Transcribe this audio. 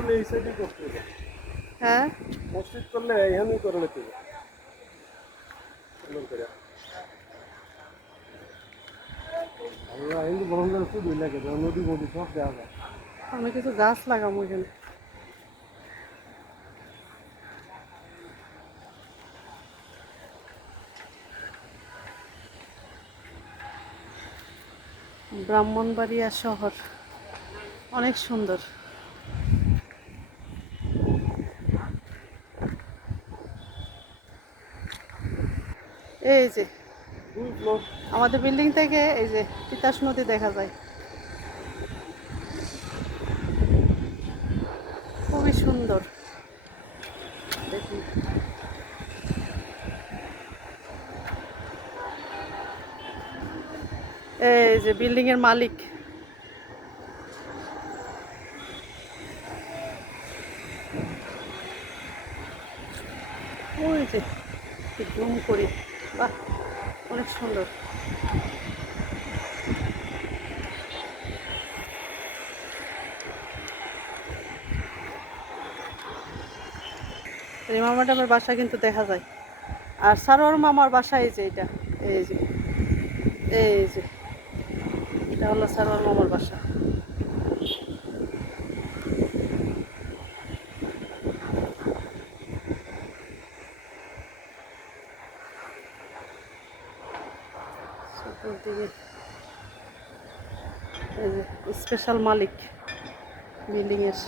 করলে এই সাইডে করতে হবে। হ্যাঁ? মসজিদ করলে এখানেই করে নিতে আমি কিছু গাছ এখানে। ব্রাহ্মণবাড়িয়া শহর। অনেক সুন্দর। এই যে আমাদের বিল্ডিং থেকে এই যে তিতাস নদী দেখা যায়। খুবই সুন্দর। দেখুন এই যে বিল্ডিং এর মালিক। ওই যে জুম করি। বাহ, অনেক সুন্দর। রিমা ম্যাডামের বাসা কিন্তু দেখা যায়। আর সারোয়ার মামার বাসা এই যে এটা, এই যে এই যে, এটা হলো সারোয়ার মামার বাসা। চতুর্দিকে এই স্পেশাল মালিক বিল্ডিংয়ের